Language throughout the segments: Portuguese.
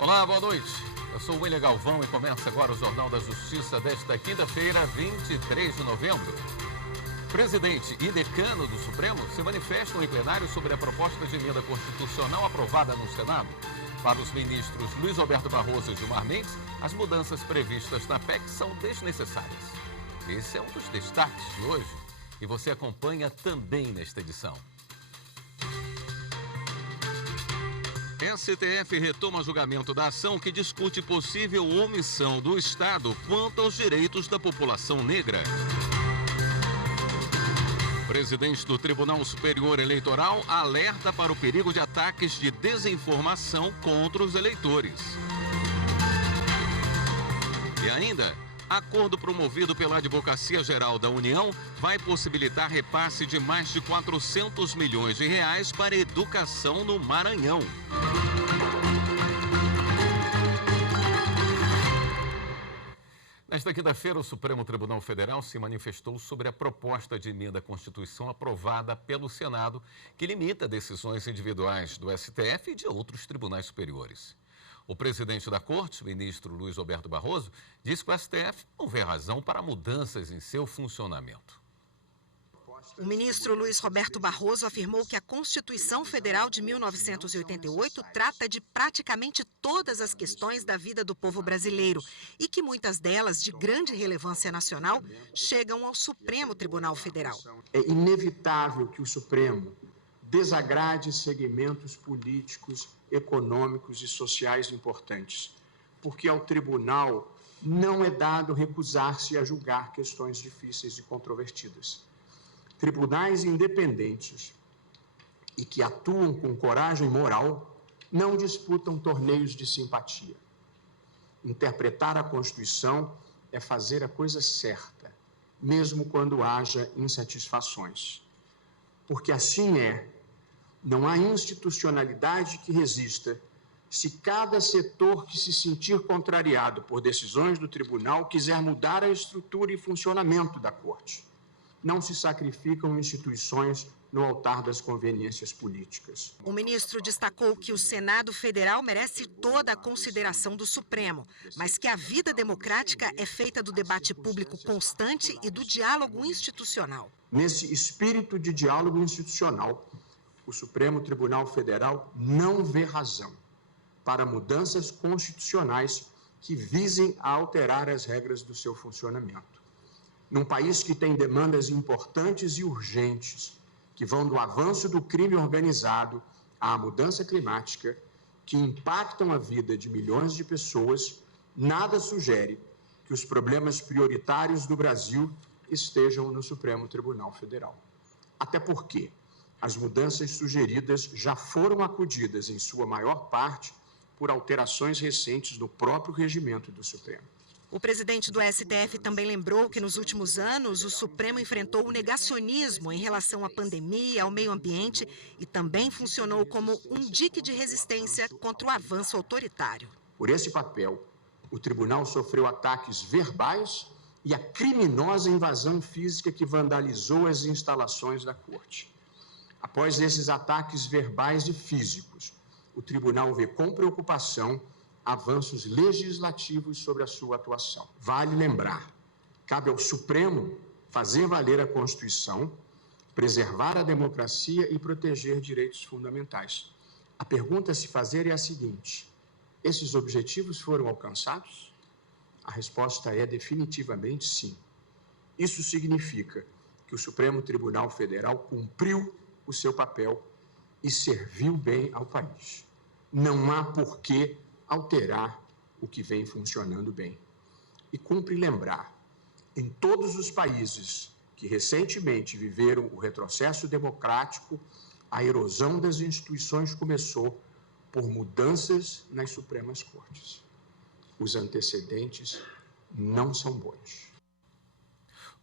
Olá, boa noite. Eu sou o William Galvão e começa agora o Jornal da Justiça desta quinta-feira, 23 de novembro. Presidente e decano do Supremo se manifestam em plenário sobre a proposta de emenda constitucional aprovada no Senado. Para os ministros Luiz Roberto Barroso e Gilmar Mendes, as mudanças previstas na PEC são desnecessárias. Esse é um dos destaques de hoje e você acompanha também nesta edição. STF retoma julgamento da ação que discute possível omissão do Estado quanto aos direitos da população negra. O presidente do Tribunal Superior Eleitoral alerta para o perigo de ataques de desinformação contra os eleitores. E ainda, acordo promovido pela Advocacia Geral da União vai possibilitar repasse de mais de 400 milhões de reais para educação no Maranhão. Nesta quinta-feira, o Supremo Tribunal Federal se manifestou sobre a proposta de emenda à Constituição aprovada pelo Senado, que limita decisões individuais do STF e de outros tribunais superiores. O presidente da Corte, ministro Luiz Roberto Barroso, disse que o STF não vê razão para mudanças em seu funcionamento. O ministro Luiz Roberto Barroso afirmou que a Constituição Federal de 1988 trata de praticamente todas as questões da vida do povo brasileiro e que muitas delas, de grande relevância nacional, chegam ao Supremo Tribunal Federal. É inevitável que o Supremo desagrade segmentos políticos, econômicos e sociais importantes, porque ao tribunal não é dado recusar-se a julgar questões difíceis e controvertidas. Tribunais independentes e que atuam com coragem moral não disputam torneios de simpatia. Interpretar a Constituição é fazer a coisa certa, mesmo quando haja insatisfações. Porque assim é, não há institucionalidade que resista se cada setor que se sentir contrariado por decisões do tribunal quiser mudar a estrutura e funcionamento da Corte. Não se sacrificam instituições no altar das conveniências políticas. O ministro destacou que o Senado Federal merece toda a consideração do Supremo, mas que a vida democrática é feita do debate público constante e do diálogo institucional. Nesse espírito de diálogo institucional, o Supremo Tribunal Federal não vê razão para mudanças constitucionais que visem a alterar as regras do seu funcionamento. Num país que tem demandas importantes e urgentes, que vão do avanço do crime organizado à mudança climática, que impactam a vida de milhões de pessoas, nada sugere que os problemas prioritários do Brasil estejam no Supremo Tribunal Federal. Até porque as mudanças sugeridas já foram acudidas, em sua maior parte, por alterações recentes no próprio regimento do Supremo. O presidente do STF também lembrou que nos últimos anos o Supremo enfrentou o negacionismo em relação à pandemia, ao meio ambiente e também funcionou como um dique de resistência contra o avanço autoritário. Por esse papel, o tribunal sofreu ataques verbais e a criminosa invasão física que vandalizou as instalações da Corte. Após esses ataques verbais e físicos, o tribunal vê com preocupação avanços legislativos sobre a sua atuação. Vale lembrar, cabe ao Supremo fazer valer a Constituição, preservar a democracia e proteger direitos fundamentais. A pergunta a se fazer é a seguinte: esses objetivos foram alcançados? A resposta é definitivamente sim. Isso significa que o Supremo Tribunal Federal cumpriu o seu papel e serviu bem ao país. Não há por que alterar o que vem funcionando bem. E cumpre lembrar, em todos os países que recentemente viveram o retrocesso democrático, a erosão das instituições começou por mudanças nas Supremas Cortes. Os antecedentes não são bons.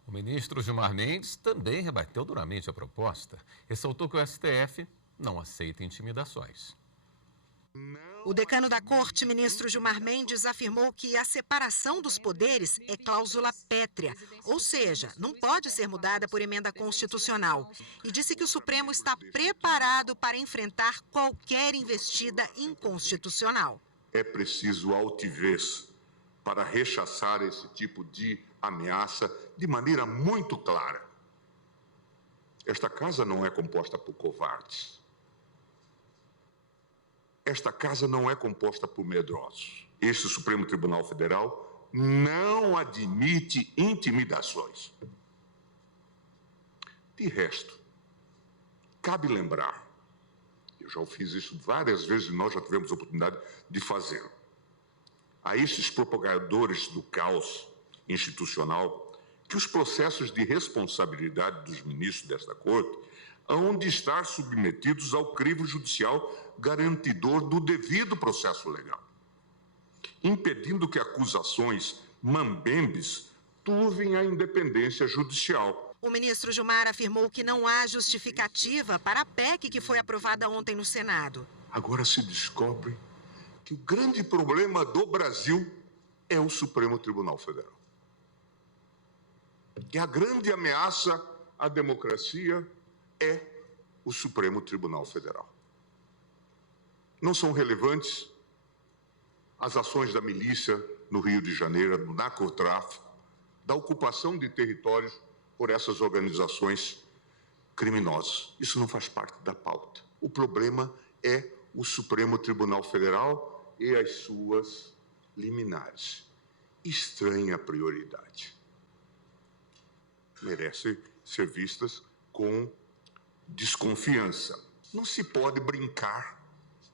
O ministro Gilmar Mendes também rebateu duramente a proposta. Ressaltou que o STF não aceita intimidações. O decano da Corte, ministro Gilmar Mendes, afirmou que a separação dos poderes é cláusula pétrea, ou seja, não pode ser mudada por emenda constitucional. E disse que o Supremo está preparado para enfrentar qualquer investida inconstitucional. é preciso altivez para rechaçar esse tipo de ameaça de maneira muito clara. Esta casa não é composta por covardes. Esta casa não é composta por medrosos. Este Supremo Tribunal Federal não admite intimidações. De resto, cabe lembrar, eu já fiz isso várias vezes e nós já tivemos a oportunidade de fazê-lo, a esses propagadores do caos institucional que os processos de responsabilidade dos ministros desta Corte hão de estar submetidos ao crivo judicial garantidor do devido processo legal, impedindo que acusações mambembes turvem a independência judicial. O ministro Gilmar afirmou que não há justificativa para a PEC que foi aprovada ontem no Senado. Agora se descobre que o grande problema do Brasil é o Supremo Tribunal Federal. E a grande ameaça à democracia é o Supremo Tribunal Federal. Não são relevantes as ações da milícia no Rio de Janeiro, do narcotráfico, da ocupação de territórios por essas organizações criminosas. Isso não faz parte da pauta. O problema é o Supremo Tribunal Federal e as suas liminares. Estranha prioridade. Merecem ser vistas com desconfiança. Não se pode brincar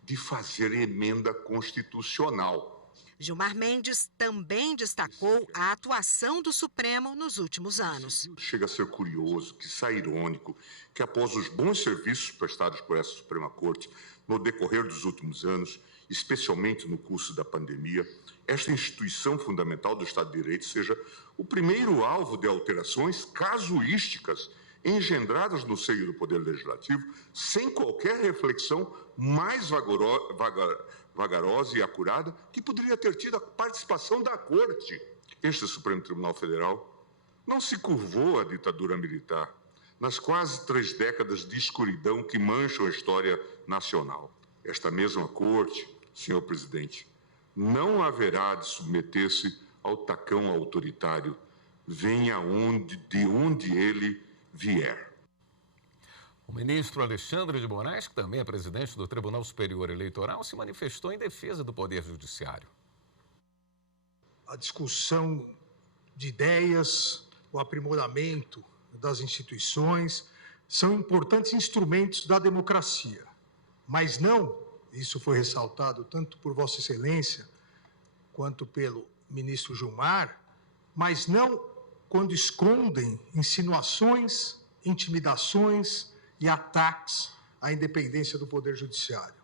de fazer emenda constitucional. Gilmar Mendes também destacou a atuação do Supremo nos últimos anos. Chega a ser curioso, quiçá irônico, que após os bons serviços prestados por essa Suprema Corte no decorrer dos últimos anos, especialmente no curso da pandemia, esta instituição fundamental do Estado de Direito seja o primeiro alvo de alterações casuísticas engendradas no seio do Poder Legislativo, sem qualquer reflexão mais vagarosa e acurada que poderia ter tido a participação da Corte. Este Supremo Tribunal Federal não se curvou à ditadura militar nas quase 3 décadas de escuridão que mancham a história nacional. Esta mesma Corte, senhor presidente, não haverá de submeter-se ao tacão autoritário, venha de onde ele vier. O ministro Alexandre de Moraes, que também é presidente do Tribunal Superior Eleitoral, se manifestou em defesa do Poder Judiciário. A discussão de ideias, o aprimoramento das instituições são importantes instrumentos da democracia, mas não, isso foi ressaltado tanto por Vossa Excelência quanto pelo ministro Gilmar, mas não quando escondem insinuações, intimidações e ataques à independência do Poder Judiciário,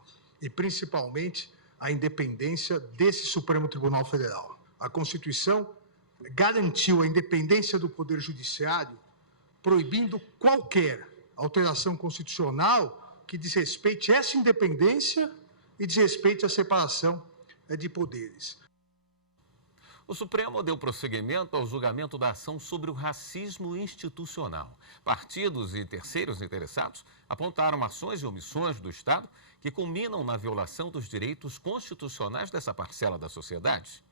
e principalmente à independência desse Supremo Tribunal Federal. A Constituição garantiu a independência do Poder Judiciário, proibindo qualquer alteração constitucional que desrespeite essa independência e desrespeite a separação de poderes. O Supremo deu prosseguimento ao julgamento da ação sobre o racismo institucional. Partidos e terceiros interessados apontaram ações e omissões do Estado que culminam na violação dos direitos constitucionais dessa parcela da sociedade.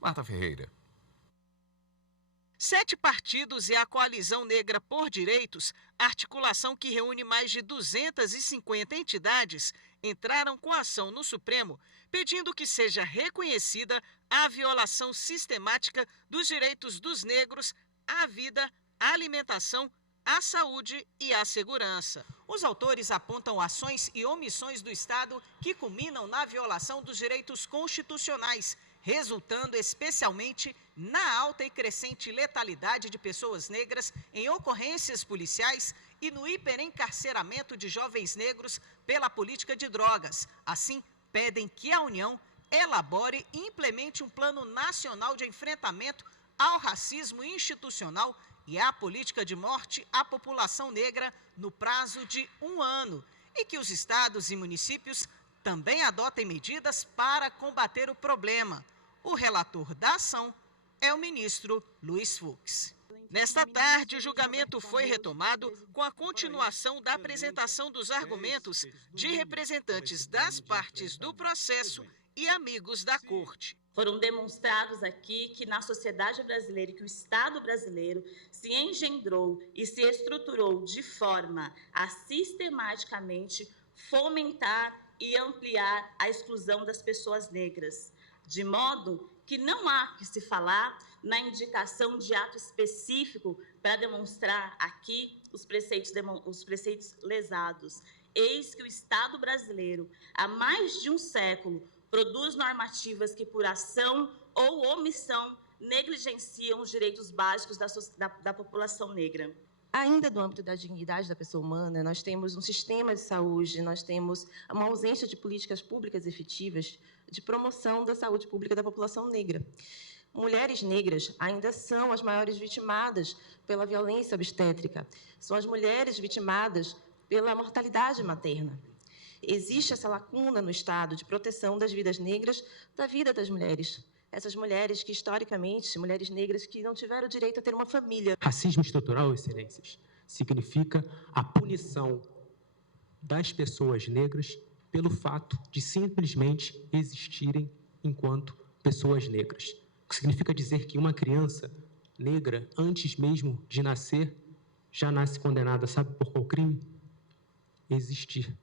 Marta Ferreira. 7 partidos e a Coalizão Negra por Direitos, articulação que reúne mais de 250 entidades, entraram com ação no Supremo, pedindo que seja reconhecida a violação sistemática dos direitos dos negros à vida, à alimentação, à saúde e à segurança. Os autores apontam ações e omissões do Estado que culminam na violação dos direitos constitucionais, resultando especialmente na alta e crescente letalidade de pessoas negras em ocorrências policiais e no hiperencarceramento de jovens negros pela política de drogas. Assim, pedem que a União elabore e implemente um plano nacional de enfrentamento ao racismo institucional e à política de morte à população negra no prazo de 1 ano e que os estados e municípios também adotem medidas para combater o problema. O relator da ação é o ministro Luiz Fux. Nesta tarde, o julgamento foi retomado com a continuação da apresentação dos argumentos de representantes das partes do processo e amigos da corte. Foram demonstrados aqui que na sociedade brasileira, que o Estado brasileiro se engendrou e se estruturou de forma a sistematicamente fomentar e ampliar a exclusão das pessoas negras, de modo que não há que se falar na indicação de ato específico para demonstrar aqui os preceitos lesados. Eis que o Estado brasileiro, há mais de um século, produz normativas que, por ação ou omissão, negligenciam os direitos básicos da população negra. Ainda no âmbito da dignidade da pessoa humana, nós temos um sistema de saúde, nós temos uma ausência de políticas públicas efetivas de promoção da saúde pública da população negra. Mulheres negras ainda são as maiores vitimadas pela violência obstétrica, são as mulheres vitimadas pela mortalidade materna. Existe essa lacuna no Estado de proteção das vidas negras, da vida das mulheres. Essas mulheres que, historicamente, mulheres negras que não tiveram direito a ter uma família. Racismo estrutural, excelências, significa a punição das pessoas negras pelo fato de simplesmente existirem enquanto pessoas negras. O que significa dizer que uma criança negra, antes mesmo de nascer, já nasce condenada, sabe por qual crime? Existir.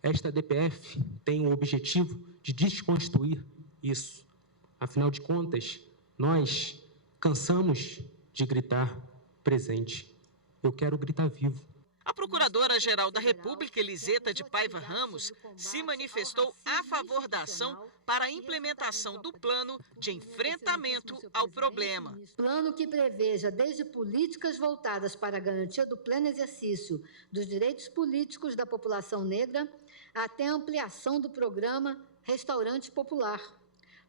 Esta DPF tem o objetivo de desconstruir isso. Afinal de contas, nós cansamos de gritar presente. Eu quero gritar vivo. A Procuradora-Geral da República, Eliseta de Paiva Ramos, se manifestou a favor da ação para a implementação do plano de enfrentamento ao problema. Plano que preveja desde políticas voltadas para a garantia do pleno exercício dos direitos políticos da população negra até a ampliação do programa Restaurante Popular,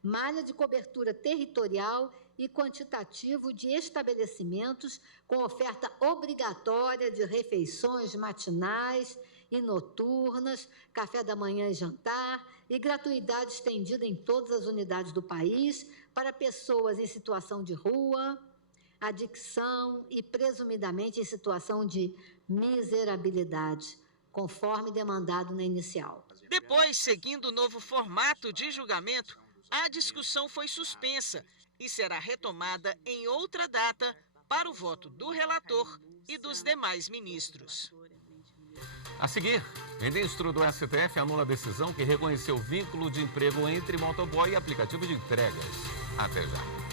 malha de cobertura territorial e quantitativo de estabelecimentos com oferta obrigatória de refeições matinais e noturnas, café da manhã e jantar, e gratuidade estendida em todas as unidades do país para pessoas em situação de rua, adicção e presumidamente em situação de miserabilidade, conforme demandado na inicial. Depois, seguindo o novo formato de julgamento, a discussão foi suspensa e será retomada em outra data para o voto do relator e dos demais ministros. A seguir, ministro do STF anula a decisão que reconheceu o vínculo de emprego entre motoboy e aplicativo de entregas. Até já.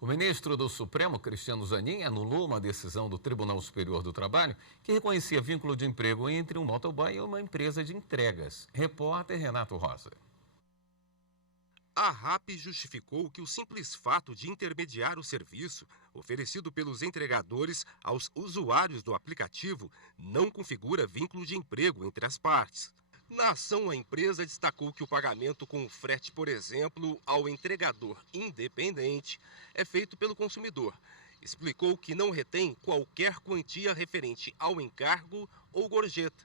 O ministro do Supremo, Cristiano Zanin, anulou uma decisão do Tribunal Superior do Trabalho que reconhecia vínculo de emprego entre um motoboy e uma empresa de entregas. Repórter Renato Rosa. A RAP justificou que o simples fato de intermediar o serviço oferecido pelos entregadores aos usuários do aplicativo não configura vínculo de emprego entre as partes. Na ação, a empresa destacou que o pagamento com frete, por exemplo, ao entregador independente é feito pelo consumidor. Explicou que não retém qualquer quantia referente ao encargo ou gorjeta.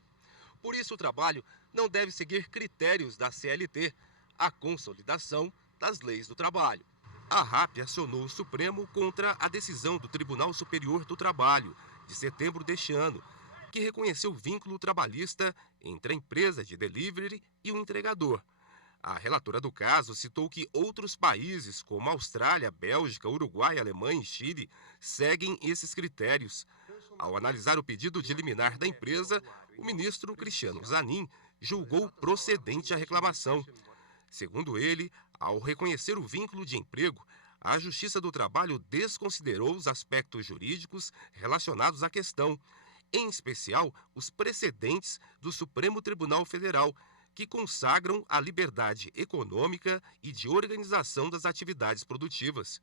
Por isso, o trabalho não deve seguir critérios da CLT, a consolidação das leis do trabalho. A RAP acionou o Supremo contra a decisão do Tribunal Superior do Trabalho, de setembro deste ano, que reconheceu o vínculo trabalhista entre a empresa de delivery e o entregador. A relatora do caso citou que outros países, como Austrália, Bélgica, Uruguai, Alemanha e Chile, seguem esses critérios. Ao analisar o pedido de liminar da empresa, o ministro Cristiano Zanin julgou procedente a reclamação. Segundo ele, ao reconhecer o vínculo de emprego, a Justiça do Trabalho desconsiderou os aspectos jurídicos relacionados à questão, em especial os precedentes do Supremo Tribunal Federal, que consagram a liberdade econômica e de organização das atividades produtivas.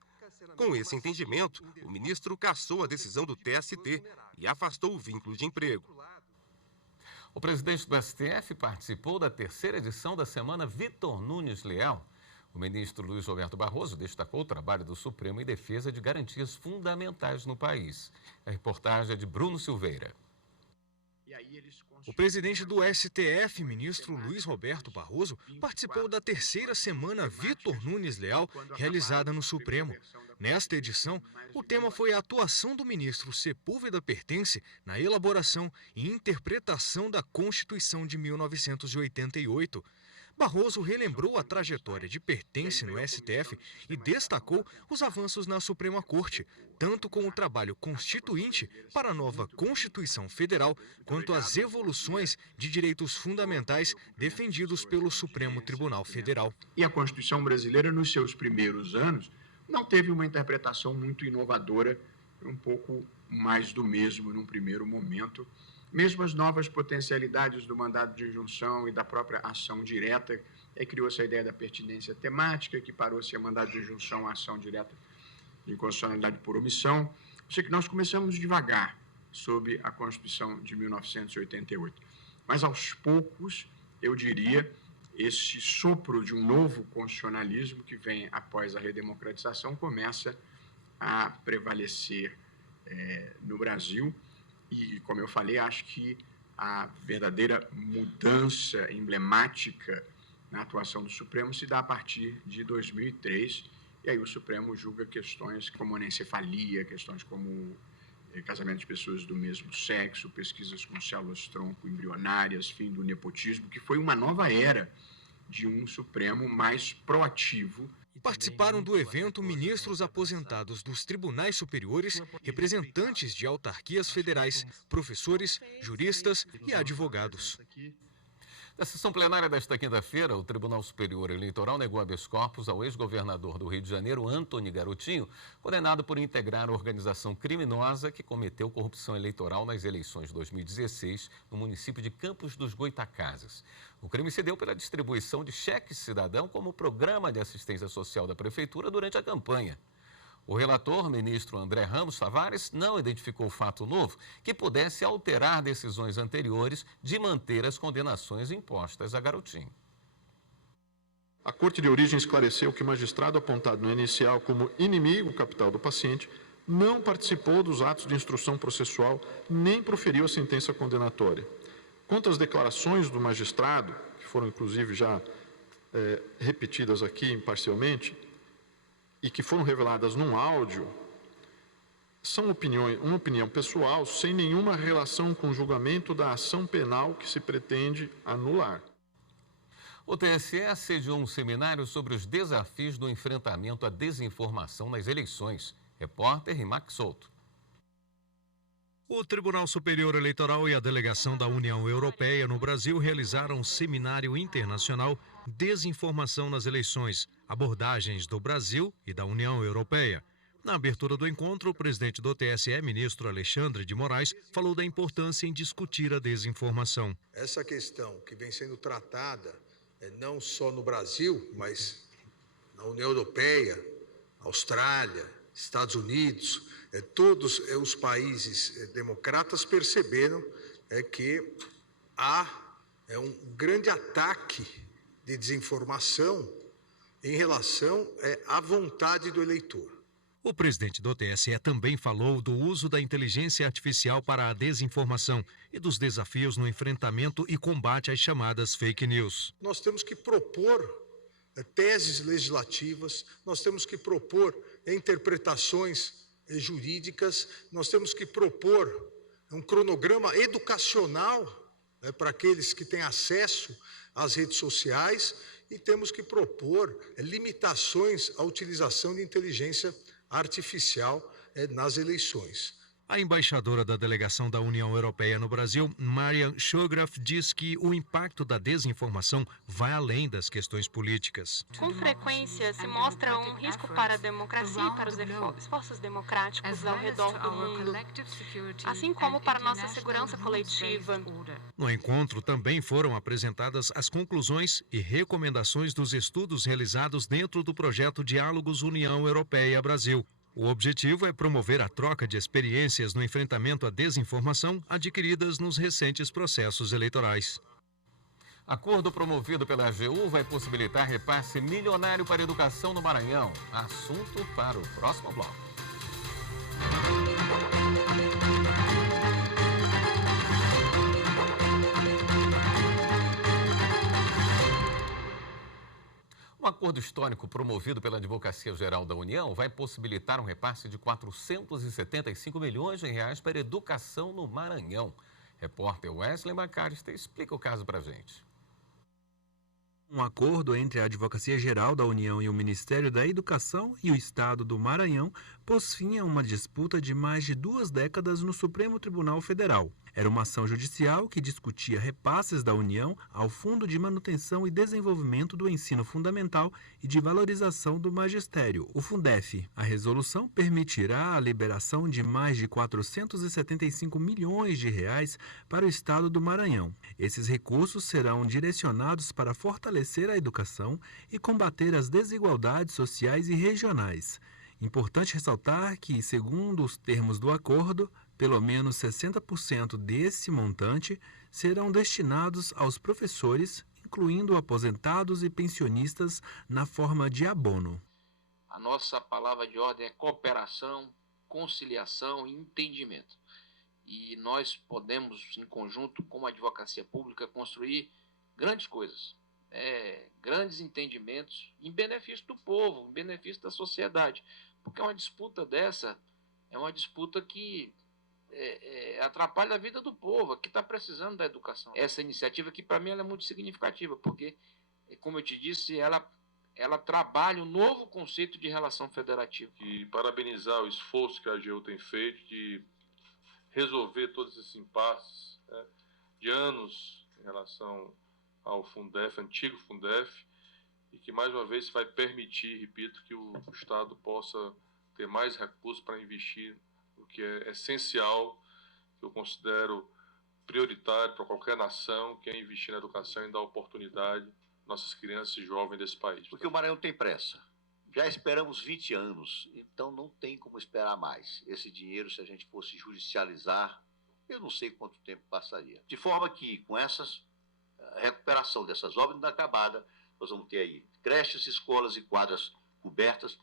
Com esse entendimento, o ministro cassou a decisão do TST e afastou o vínculo de emprego. O presidente do STF participou da terceira edição da Semana Vitor Nunes Leal. O ministro Luiz Roberto Barroso destacou o trabalho do Supremo em defesa de garantias fundamentais no país. A reportagem é de Bruno Silveira. O presidente do STF, ministro Luiz Roberto Barroso, participou da terceira semana Vitor Nunes Leal, realizada no Supremo. Nesta edição, o tema foi a atuação do ministro Sepúlveda Pertence na elaboração e interpretação da Constituição de 1988. Barroso relembrou a trajetória de Pertence no STF e destacou os avanços na Suprema Corte, tanto com o trabalho constituinte para a nova Constituição Federal, quanto as evoluções de direitos fundamentais defendidos pelo Supremo Tribunal Federal. E a Constituição brasileira, nos seus primeiros anos, não teve uma interpretação muito inovadora, um pouco mais do mesmo num primeiro momento. Mesmo as novas potencialidades do mandado de injunção e da própria ação direta, criou-se a ideia da pertinência temática, que parou-se a mandado de injunção a ação direta de inconstitucionalidade por omissão. Eu sei que nós começamos devagar sob a Constituição de 1988, mas aos poucos, eu diria, esse sopro de um novo constitucionalismo que vem após a redemocratização começa a prevalecer no Brasil. E, como eu falei, acho que a verdadeira mudança emblemática na atuação do Supremo se dá a partir de 2003. E aí o Supremo julga questões como anencefalia, questões como casamento de pessoas do mesmo sexo, pesquisas com células-tronco embrionárias, fim do nepotismo, que foi uma nova era de um Supremo mais proativo. Participaram do evento ministros aposentados dos tribunais superiores, representantes de autarquias federais, professores, juristas e advogados. Na sessão plenária desta quinta-feira, o Tribunal Superior Eleitoral negou habeas corpus ao ex-governador do Rio de Janeiro, Antony Garotinho, condenado por integrar a organização criminosa que cometeu corrupção eleitoral nas eleições de 2016 no município de Campos dos Goytacazes. O crime se deu pela distribuição de cheque cidadão como programa de assistência social da Prefeitura durante a campanha. O relator, ministro André Ramos Tavares, não identificou fato novo que pudesse alterar decisões anteriores de manter as condenações impostas a Garotinho. A Corte de Origem esclareceu que o magistrado apontado no inicial como inimigo capital do paciente não participou dos atos de instrução processual nem proferiu a sentença condenatória. Quanto às declarações do magistrado, que foram inclusive já repetidas aqui imparcialmente, e que foram reveladas num áudio, são uma opinião pessoal sem nenhuma relação com o julgamento da ação penal que se pretende anular. O TSE sediou um seminário sobre os desafios do enfrentamento à desinformação nas eleições. Repórter Rimac Souto. O Tribunal Superior Eleitoral e a Delegação da União Europeia no Brasil realizaram um seminário internacional Desinformação nas Eleições, abordagens do Brasil e da União Europeia. Na abertura do encontro, o presidente do TSE, ministro Alexandre de Moraes, falou da importância em discutir a desinformação. Essa questão que vem sendo tratada não só no Brasil, mas na União Europeia, Austrália, Estados Unidos, todos os países democratas perceberam que há um grande ataque de desinformação em relação à vontade do eleitor. O presidente do TSE também falou do uso da inteligência artificial para a desinformação e dos desafios no enfrentamento e combate às chamadas fake news. Nós temos que propor teses legislativas, nós temos que propor interpretações jurídicas, nós temos que propor um cronograma educacional para aqueles que têm acesso às redes sociais e temos que propor limitações à utilização de inteligência artificial nas eleições. A embaixadora da Delegação da União Europeia no Brasil, Marian Shograf, diz que o impacto da desinformação vai além das questões políticas. Com frequência se mostra um risco para a democracia e para os esforços democráticos ao redor do mundo, assim como para nossa segurança coletiva. No encontro também foram apresentadas as conclusões e recomendações dos estudos realizados dentro do projeto Diálogos União Europeia-Brasil. O objetivo é promover a troca de experiências no enfrentamento à desinformação adquiridas nos recentes processos eleitorais. Acordo promovido pela AGU vai possibilitar repasse milionário para a educação no Maranhão. Assunto para o próximo bloco. Um acordo histórico promovido pela Advocacia Geral da União vai possibilitar um repasse de 475 milhões de reais para a educação no Maranhão. Repórter Wesley Macarista explica o caso para a gente. Um acordo entre a Advocacia Geral da União e o Ministério da Educação e o Estado do Maranhão pôs fim a uma disputa de mais de 2 décadas no Supremo Tribunal Federal. Era uma ação judicial que discutia repasses da União ao Fundo de Manutenção e Desenvolvimento do Ensino Fundamental e de Valorização do Magistério, o Fundef. A resolução permitirá a liberação de mais de 475 milhões de reais para o Estado do Maranhão. Esses recursos serão direcionados para fortalecer a educação e combater as desigualdades sociais e regionais. Importante ressaltar que, segundo os termos do acordo, pelo menos 60% desse montante serão destinados aos professores, incluindo aposentados e pensionistas, na forma de abono. A nossa palavra de ordem é cooperação, conciliação e entendimento. E nós podemos, em conjunto com a advocacia pública, construir grandes coisas, grandes entendimentos em benefício do povo, em benefício da sociedade. Porque uma disputa dessa é uma disputa que atrapalha a vida do povo, que está precisando da educação. Essa iniciativa aqui, para mim, ela é muito significativa, porque, como eu te disse, ela trabalha um novo conceito de relação federativa. E parabenizar o esforço que a AGU tem feito de resolver todos esses impasses, de anos em relação ao Fundef, antigo Fundef, e que mais uma vez vai permitir, repito, que o Estado possa ter mais recursos para investir no que é essencial, que eu considero prioritário para qualquer nação, que é investir na educação e dar oportunidade às nossas crianças e jovens desse país. Porque o Maranhão tem pressa. Já esperamos 20 anos, então não tem como esperar mais. Esse dinheiro, se a gente fosse judicializar, eu não sei quanto tempo passaria. De forma que, com essas recuperação dessas obras inacabadas, nós vamos ter aí creches, escolas e quadras cobertas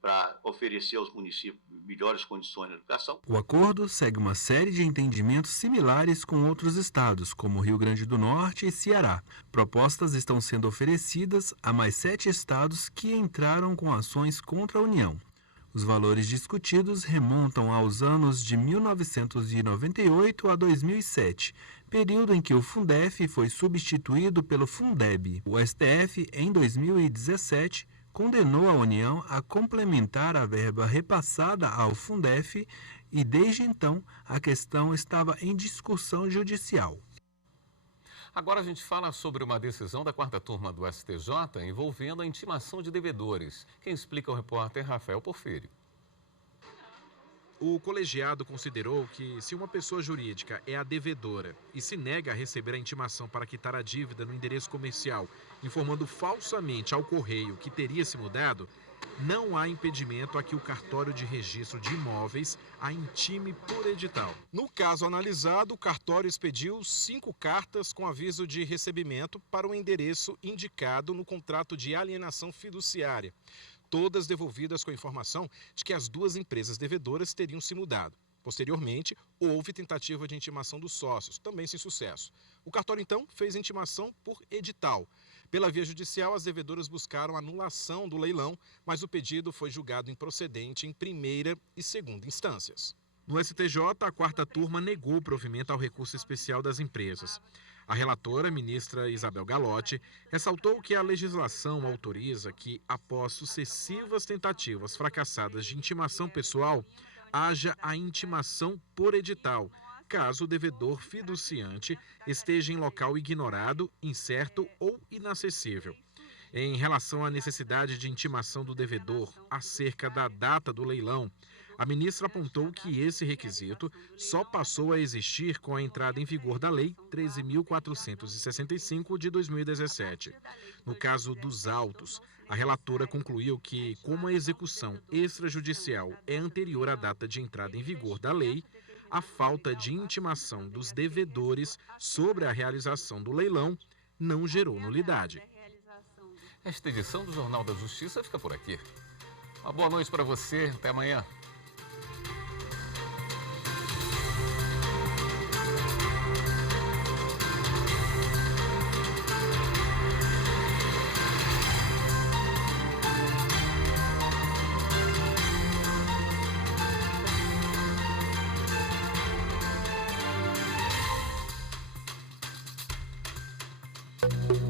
para oferecer aos municípios melhores condições de educação. O acordo segue uma série de entendimentos similares com outros estados, como Rio Grande do Norte e Ceará. Propostas estão sendo oferecidas a mais 7 estados que entraram com ações contra a União. Os valores discutidos remontam aos anos de 1998 a 2007, período em que o Fundef foi substituído pelo Fundeb. O STF, em 2017, condenou a União a complementar a verba repassada ao Fundef e, desde então, a questão estava em discussão judicial. Agora a gente fala sobre uma decisão da 4ª turma do STJ envolvendo a intimação de devedores. Quem explica é o repórter Rafael Porfírio. O colegiado considerou que, se uma pessoa jurídica é a devedora e se nega a receber a intimação para quitar a dívida no endereço comercial, informando falsamente ao correio que teria se mudado, não há impedimento a que o cartório de registro de imóveis a intime por edital. No caso analisado, o cartório expediu 5 cartas com aviso de recebimento para o endereço indicado no contrato de alienação fiduciária, todas devolvidas com a informação de que as 2 empresas devedoras teriam se mudado. Posteriormente, houve tentativa de intimação dos sócios, também sem sucesso. O cartório, então, fez intimação por edital. Pela via judicial, as devedoras buscaram anulação do leilão, mas o pedido foi julgado improcedente em primeira e segunda instâncias. No STJ, a 4ª turma negou o provimento ao recurso especial das empresas. A relatora, ministra Isabel Galotti, ressaltou que a legislação autoriza que, após sucessivas tentativas fracassadas de intimação pessoal, haja a intimação por edital, caso o devedor fiduciante esteja em local ignorado, incerto ou inacessível. Em relação à necessidade de intimação do devedor acerca da data do leilão, a ministra apontou que esse requisito só passou a existir com a entrada em vigor da Lei 13.465 de 2017. No caso dos autos, a relatora concluiu que, como a execução extrajudicial é anterior à data de entrada em vigor da lei, a falta de intimação dos devedores sobre a realização do leilão não gerou nulidade. Esta edição do Jornal da Justiça fica por aqui. Uma boa noite para você. Até amanhã. Brasil.